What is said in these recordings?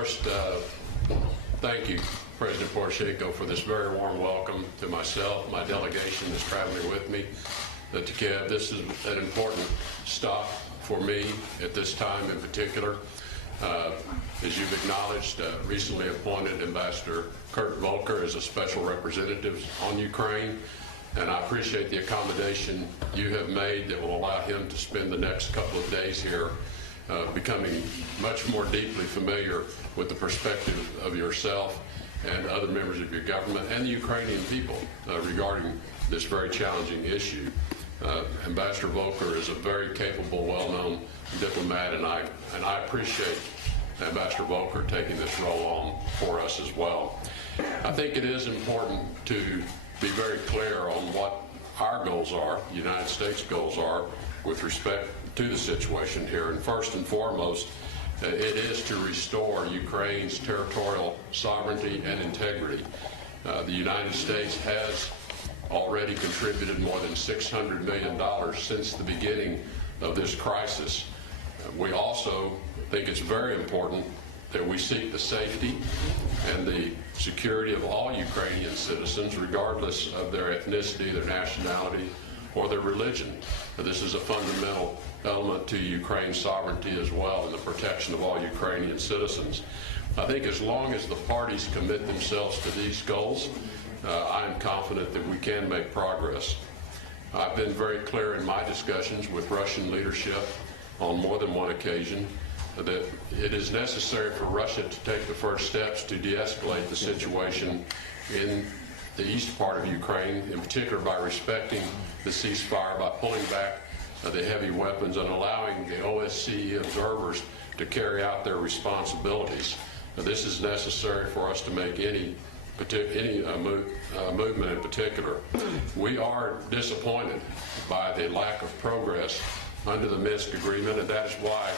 first, thank you, President Poroshenko, for this very warm welcome to myself, my delegation that's traveling with me to Kiev. This is an important stop for me at this time in particular. As you've acknowledged, recently appointed Ambassador Kurt Volker as a special representative on Ukraine, and I appreciate the accommodation you have made that will allow him to spend the next couple of days here becoming much more deeply familiar with the perspective of yourself and other members of your government and the Ukrainian people regarding this very challenging issue. Ambassador Volker is a very capable, well-known diplomat, and I appreciate Ambassador Volker taking this role on for us as well. I think it is important to be very clear on what our goals are, the United States goals are, with respect to the situation here. And first and foremost, it is to restore Ukraine's territorial sovereignty and integrity. The United States has already contributed more than $600 million since the beginning of this crisis. We also think it's very important that we seek the safety and the security of all Ukrainian citizens, regardless of their ethnicity, their nationality, or their religion. This is a fundamental element to Ukraine's sovereignty as well, and the protection of all Ukrainian citizens. I think as long as the parties commit themselves to these goals, I'm confident that we can make progress. I've been very clear in my discussions with Russian leadership on more than one occasion that it is necessary for Russia to take the first steps to de-escalate the situation in the east part of Ukraine, in particular by respecting the ceasefire, by pulling back the heavy weapons and allowing the OSCE observers to carry out their responsibilities. This is necessary for us to make any movement in particular. We are disappointed by the lack of progress under the Minsk agreement, and that is why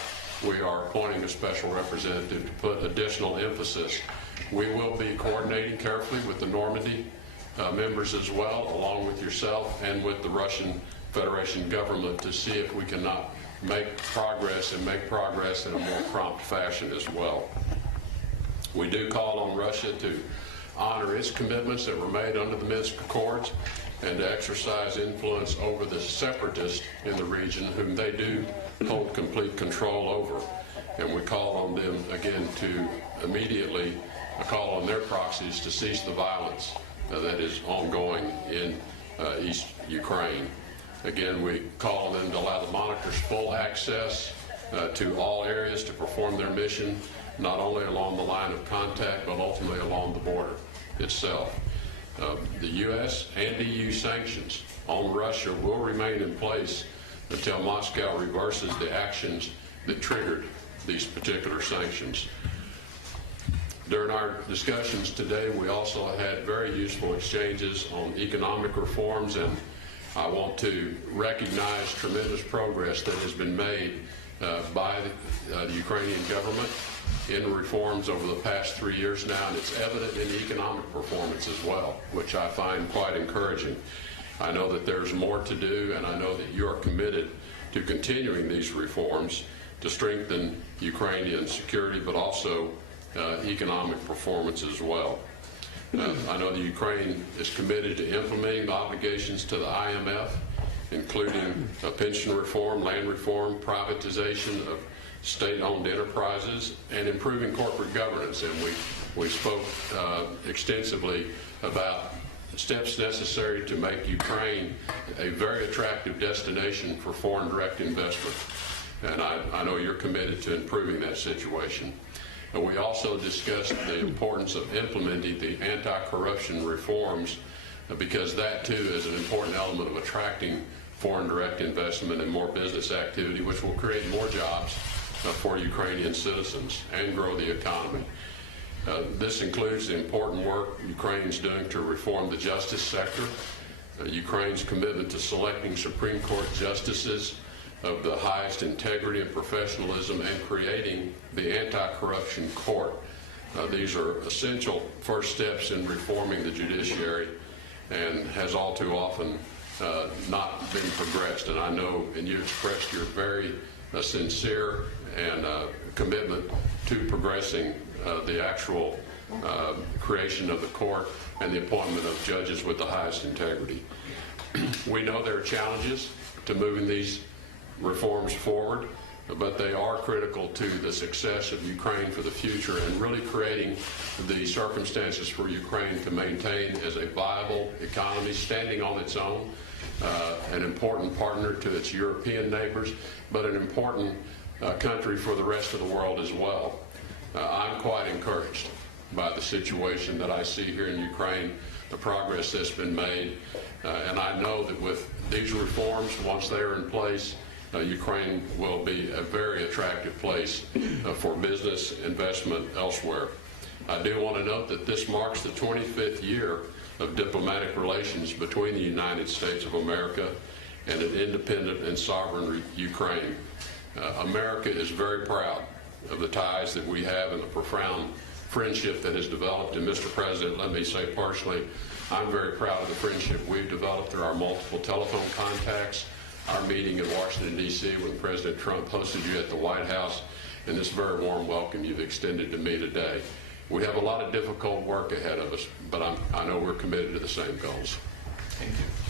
we are appointing a special representative to put additional emphasis. We will be coordinating carefully with the Normandy members as well, along with yourself and with the Russian Federation government, to see if we cannot make progress and make progress in a more prompt fashion as well. We do call on Russia to honor its commitments that were made under the Minsk Accords and to exercise influence over the separatists in the region, whom they do hold complete control over. And we call on them again to immediately call on their proxies to cease the violence that is ongoing in East Ukraine. Again, we call on them to allow the monitors full access to all areas to perform their mission, not only along the line of contact, but ultimately along the border itself. The U.S. and EU sanctions on Russia will remain in place until Moscow reverses the actions that triggered these particular sanctions. During our discussions today, we also had very useful exchanges on economic reforms, and I want to recognize tremendous progress that has been made by the Ukrainian government in reforms over the past 3 years now, and it's evident in economic performance as well, which I find quite encouraging. I know that there's more to do, and I know that you are committed to continuing these reforms to strengthen Ukrainian security, but also economic performance as well. I know that Ukraine is committed to implementing the obligations to the IMF, including pension reform, land reform, privatization of state-owned enterprises, and improving corporate governance. And we spoke extensively about steps necessary to make Ukraine a very attractive destination for foreign direct investment. And I know you're committed to improving that situation. And we also discussed the importance of implementing the anti-corruption reforms, because that too is an important element of attracting foreign direct investment and more business activity, which will create more jobs for Ukrainian citizens and grow the economy. This includes the important work Ukraine's doing to reform the justice sector, Ukraine's commitment to selecting Supreme Court justices of the highest integrity and professionalism, and creating the anti-corruption court. These are essential first steps in reforming the judiciary, and has all too often not been progressed. And I know, and you expressed your very sincere and commitment to progressing the actual creation of the court and the appointment of judges with the highest integrity. We know there are challenges to moving these reforms forward, but they are critical to the success of Ukraine for the future and really creating the circumstances for Ukraine to maintain as a viable economy standing on its own, an important partner to its European neighbors, but an important country for the rest of the world as well. I'm quite encouraged by the situation that I see here in Ukraine, the progress that's been made, and I know that with these reforms, once they are in place, Ukraine will be a very attractive place for business investment elsewhere. I do want to note that this marks the 25th year of diplomatic relations between the United States of America and an independent and sovereign Ukraine. America is very proud of the ties that we have and the profound friendship that has developed. And Mr. President, let me say personally, I'm very proud of the friendship we've developed through our multiple telephone contacts, our meeting in Washington, D.C. when President Trump hosted you at the White House, and this very warm welcome you've extended to me today. We have a lot of difficult work ahead of us, but I know we're committed to the same goals. Thank you.